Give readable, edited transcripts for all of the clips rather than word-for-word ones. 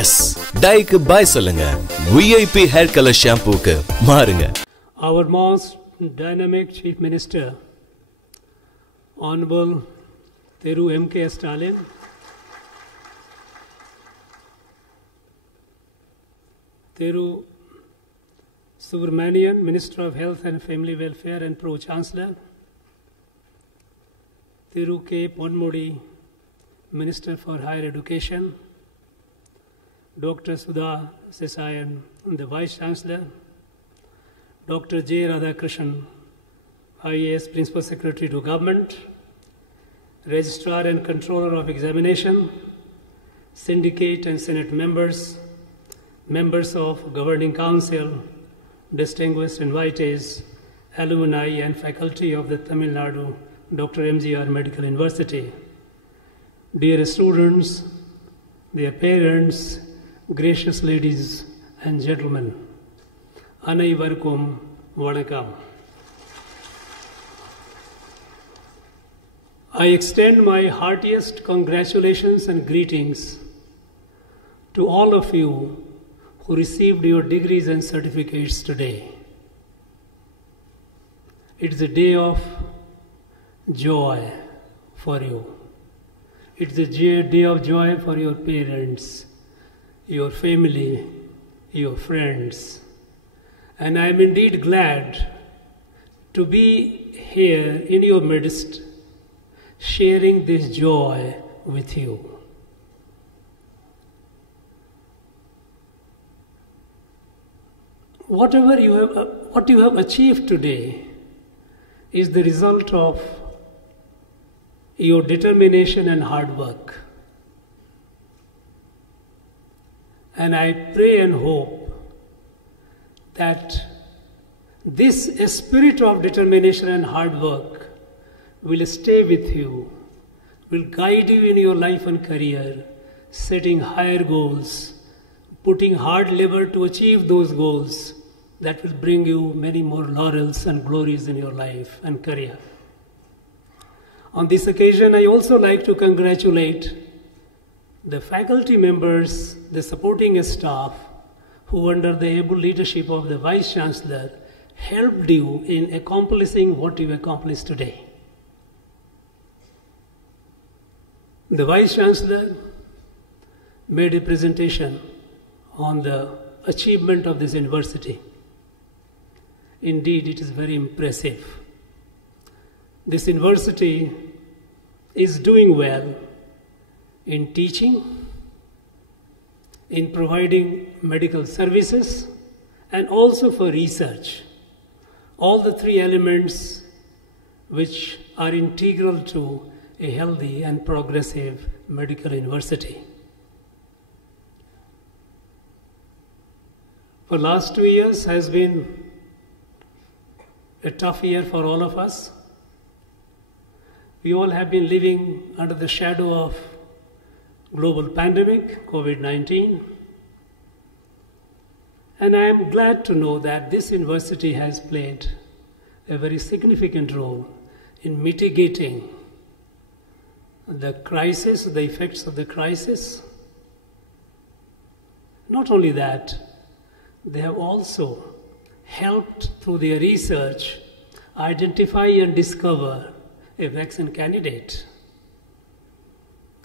S டைக்கு பாய் சொல்லுங்க. VIP hair colour ஷாம்பூக்கு மாறுங்க. Our most dynamic Chief Minister, Honorable Thiru M.K. Stalin, Thiru Subramanian, Minister of Health and Family Welfare and Pro-Chancellor, Thiru K. Ponmudi, Minister for Higher Education, Dr. Sudha Sesayan, the Vice Chancellor, Dr. J. Radhakrishnan, IAS Principal Secretary to Government, Registrar and Controller of Examination, Syndicate and Senate members, members of Governing Council, distinguished invitees, alumni and faculty of the Tamil Nadu Dr. MGR Medical University, dear students, their parents, gracious ladies and gentlemen, அனைவருக்கும் வணக்கம். I extend my heartiest congratulations and greetings to all of you who received your degrees and certificates today. It's a day of joy for you. It's a day of joy for your parents, your family, your friends. And I am indeed glad to be here in your midst, sharing this joy with you. What you have achieved today is the result of your determination and hard work. And I pray and hope that this spirit of determination and hard work will stay with you, will guide you in your life and career, setting higher goals, putting hard labor to achieve those goals that will bring you many more laurels and glories in your life and career. On this occasion, I also like to congratulate the faculty members, the supporting staff, who under the able leadership of the Vice Chancellor helped you in accomplishing what you accomplished today. The Vice Chancellor made a presentation on the achievement of this university. Indeed, it is very impressive. This university is doing well in teaching, in providing medical services, and also for research. All the three elements which are integral to a healthy and progressive medical university. For last 2 years has been a tough year for all of us. We all have been living under the shadow of global pandemic, COVID-19. And I am glad to know that this university has played a very significant role in mitigating the crisis, the effects of the crisis. Not only that, they have also helped through their research identify and discover a vaccine candidate.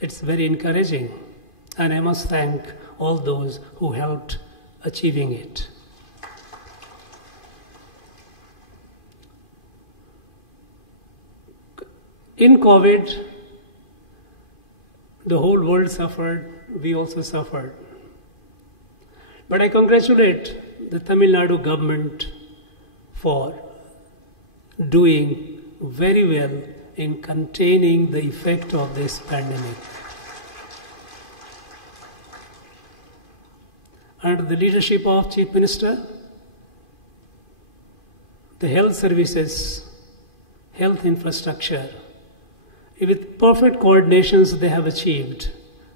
It's very encouraging, and I must thank all those who helped achieving it. In COVID, the whole world suffered, we also suffered. But I congratulate the Tamil Nadu government for doing very well in containing the effect of this pandemic. Under the leadership of Chief Minister, the health services, health infrastructure, with perfect coordinations they have achieved,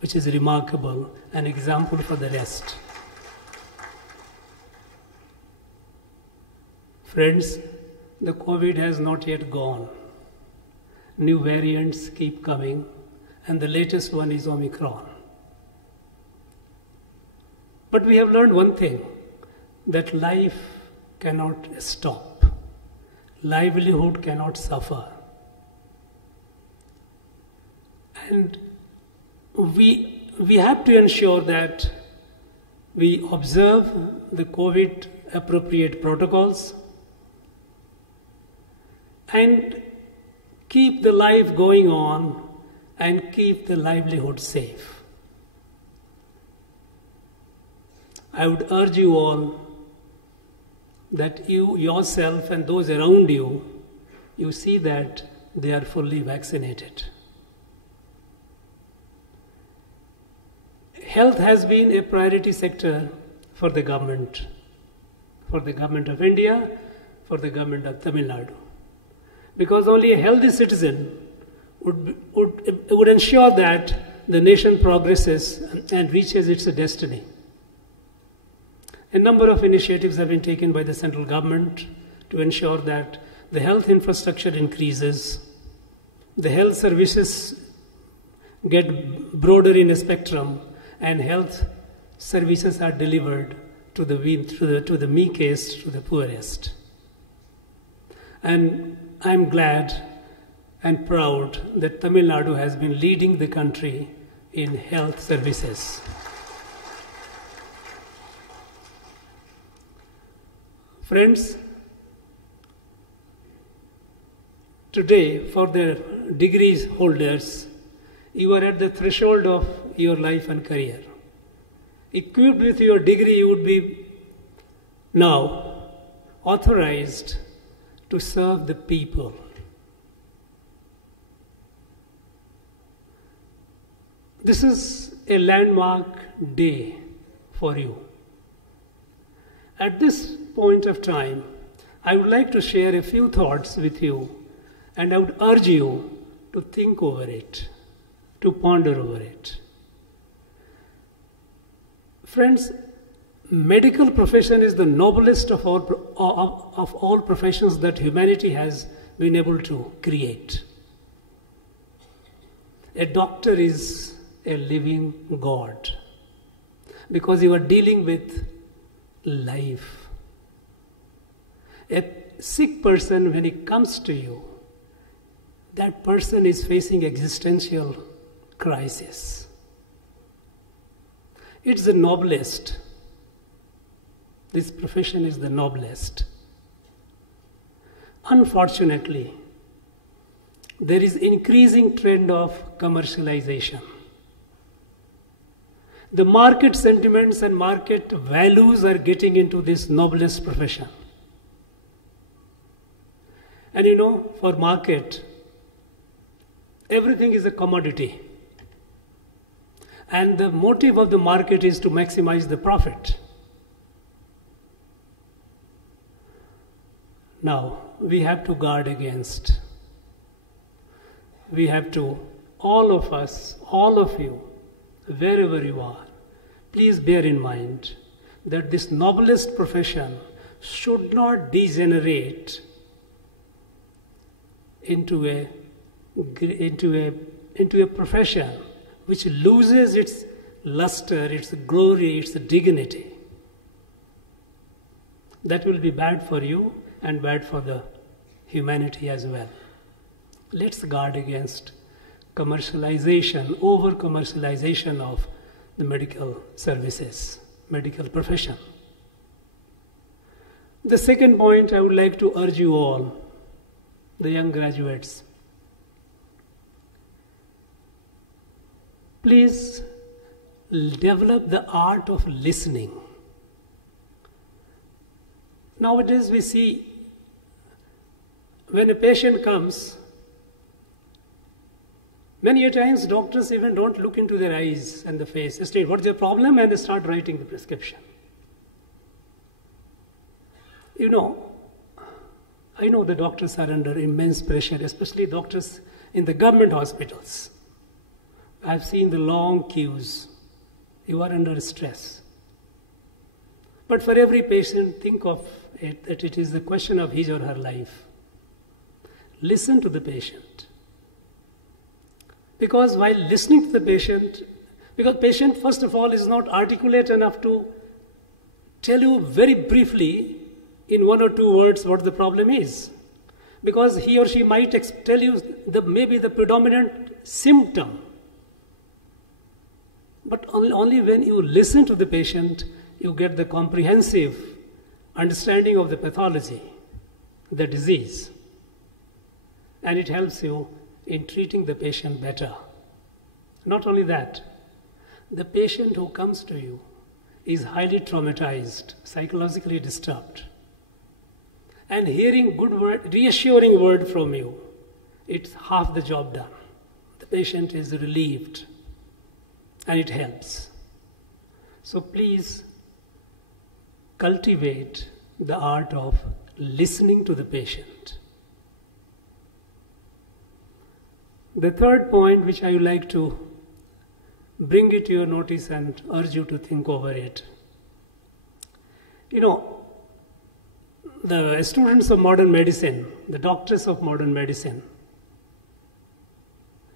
which is remarkable, an example for the rest. Friends, the COVID has not yet gone. New variants keep coming, and the latest one is Omicron. But we have learned one thing, that life cannot stop. Livelihood cannot suffer. And we have to ensure that we observe the COVID appropriate protocols and keep the life going on and keep the livelihood safe. I would urge you all that you yourself and those around you, you see that they are fully vaccinated. Health has been a priority sector for the government of India, for the government of Tamil Nadu. Because only a healthy citizen would ensure that the nation progresses and reaches its destiny. A number of initiatives have been taken by the central government to ensure that the health infrastructure increases, the health services get broader in a spectrum, and health services are delivered to the meekest, to the poorest. And I'm glad and proud that Tamil Nadu has been leading the country in health services. Friends, today for the degrees holders, you are at the threshold of your life and career. Equipped with your degree, you would be now authorized to serve the people. This is a landmark day for you. At this point of time, I would like to share a few thoughts with you, and I would urge you to think over it, to ponder over it. Friends, medical profession is the noblest of all professions that humanity has been able to create. A doctor is a living God because you are dealing with life. A sick person, when he comes to you, that person is facing existential crisis. It's the noblest. This profession is the noblest. Unfortunately, there is increasing trend of commercialization. The market sentiments and market values are getting into this noblest profession. And you know, for market, everything is a commodity. And the motive of the market is to maximize the profit. Now, we have to guard against. We have to, all of us, all of you, wherever you are, please bear in mind that this noblest profession should not degenerate into a profession which loses its luster, its glory, its dignity. That will be bad for you and bad for the humanity as well. Let's guard against commercialization, over-commercialization of the medical services, medical profession. The second point I would like to urge you all, the young graduates, please develop the art of listening. Nowadays we see when a patient comes, many a times doctors even don't look into their eyes and the face. They state, what's your problem? And they start writing the prescription. You know, I know the doctors are under immense pressure, especially doctors in the government hospitals. I've seen the long queues. You are under stress. But for every patient, think of it that it is the question of his or her life. Listen to the patient. Because while listening to the patient, because patient first of all is not articulate enough to tell you very briefly in 1 or 2 words what the problem is. Because he or she might tell you maybe the predominant symptom. But only when you listen to the patient, you get the comprehensive understanding of the pathology, the disease. And it helps you in treating the patient better. Not only that, the patient who comes to you is highly traumatized, psychologically disturbed. And hearing good word, reassuring word from you, it's half the job done. The patient is relieved and it helps. So please cultivate the art of listening to the patient. The third point which I would like to bring it to your notice and urge you to think over it. You know, the students of modern medicine, the doctors of modern medicine,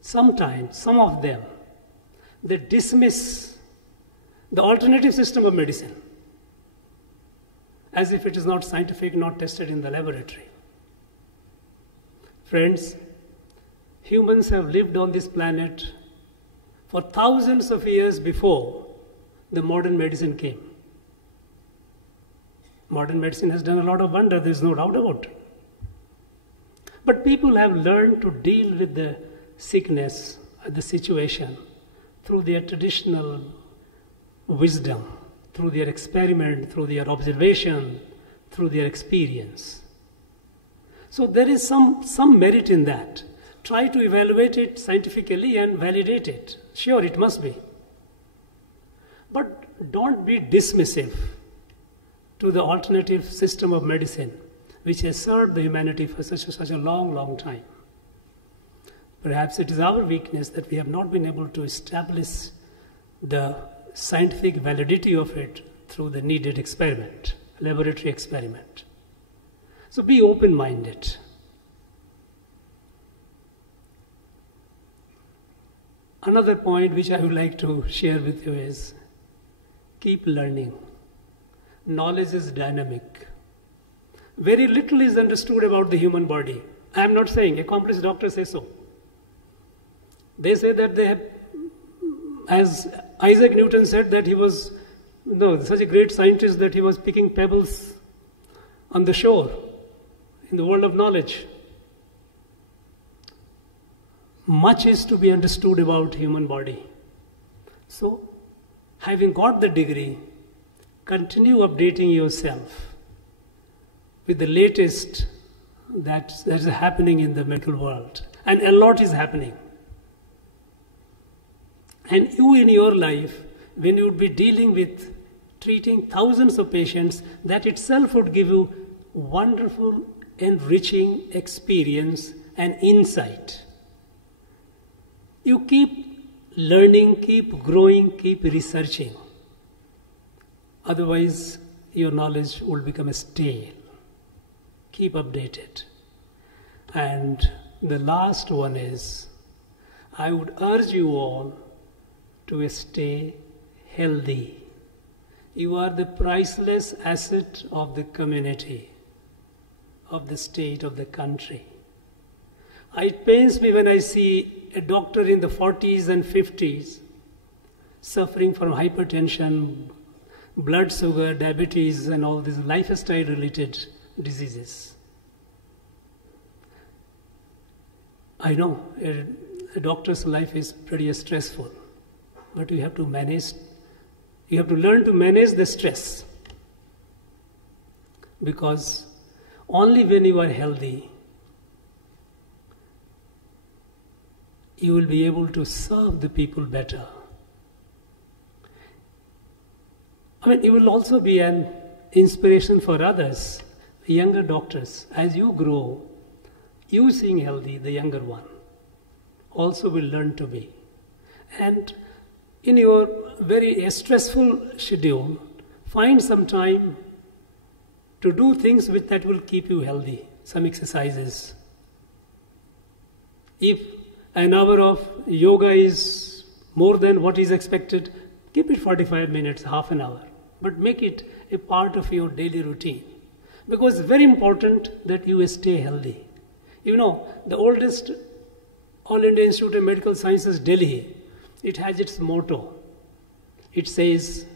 sometimes, some of them, they dismiss the alternative system of medicine as if it is not scientific, not tested in the laboratory. Friends, humans have lived on this planet for thousands of years before the modern medicine came. Modern medicine has done a lot of wonder, there is no doubt about it. But people have learned to deal with the sickness, the situation, through their traditional wisdom, through their experiment, through their observation, through their experience. So there is some merit in that. Try to evaluate it scientifically and validate it. Sure, it must be. But don't be dismissive to the alternative system of medicine, which has served the humanity for such a long, long time. Perhaps it is our weakness that we have not been able to establish the scientific validity of it through the needed experiment, laboratory experiment. So be open-minded. Another point which I would like to share with you is keep learning. Knowledge is dynamic. Very little is understood about the human body. I am not saying, accomplished doctors say so. They say that they have, as Isaac Newton said, that he was such a great scientist that he was picking pebbles on the shore in the world of knowledge. Much is to be understood about human body. So, having got the degree, continue updating yourself with the latest that is happening in the medical world. And a lot is happening. And you in your life, when you would be dealing with treating thousands of patients, that itself would give you wonderful, enriching experience and insight. You keep learning, keep growing, keep researching. Otherwise, your knowledge will become stale. Keep updated. And the last one is, I would urge you all to stay healthy. You are the priceless asset of the community, of the state, of the country. It pains me when I see a doctor in the 40s and 50s suffering from hypertension, blood sugar, diabetes, and all these lifestyle-related diseases. I know a doctor's life is pretty stressful, but you have to learn to manage the stress. Because only when you are healthy, you will be able to serve the people better. You will also be an inspiration for others, younger doctors. As you grow, you being healthy, the younger one, also will learn to be. And in your very stressful schedule, find some time to do things that will keep you healthy, some exercises. If an hour of yoga is more than what is expected, keep it 45 minutes, half an hour. but make it a part of your daily routine. Because it's very important that you stay healthy. You know, the oldest All India Institute of Medical Sciences, Delhi, it has its motto. It says,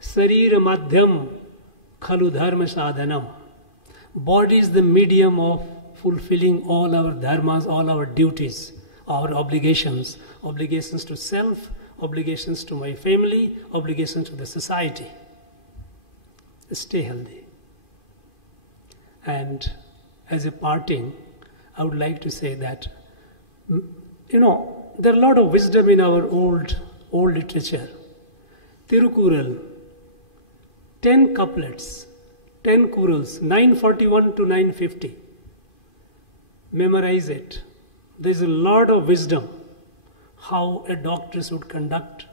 Sarira Madhyam Khalu Dharma Sadhanam. Body is the medium of fulfilling all our dharmas, all our duties, our obligations. Obligations to self, obligations to my family, obligations to the society. Stay healthy. And as a parting, I would like to say that, you know, there are a lot of wisdom in our old literature. Tirukural, 10 couplets, 10 kurals, 941 to 950. Memorize it. There is a lot of wisdom how a doctor should conduct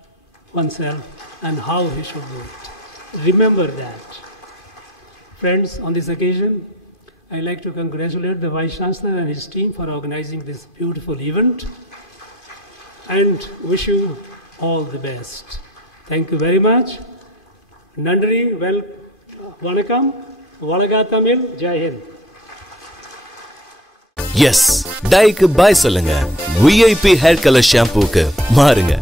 oneself and how he should do it. Remember that. Friends, on this occasion, I'd like to congratulate the Vice Chancellor and his team for organizing this beautiful event and wish you all the best. Thank you very much. Nandri, well, Vanakkam, Valaga Tamil, Jai Hind. Yes, டைக்கு பாய் சொல்லுங்க. VIP hair colour ஷாம்பூக்கு மாறுங்க.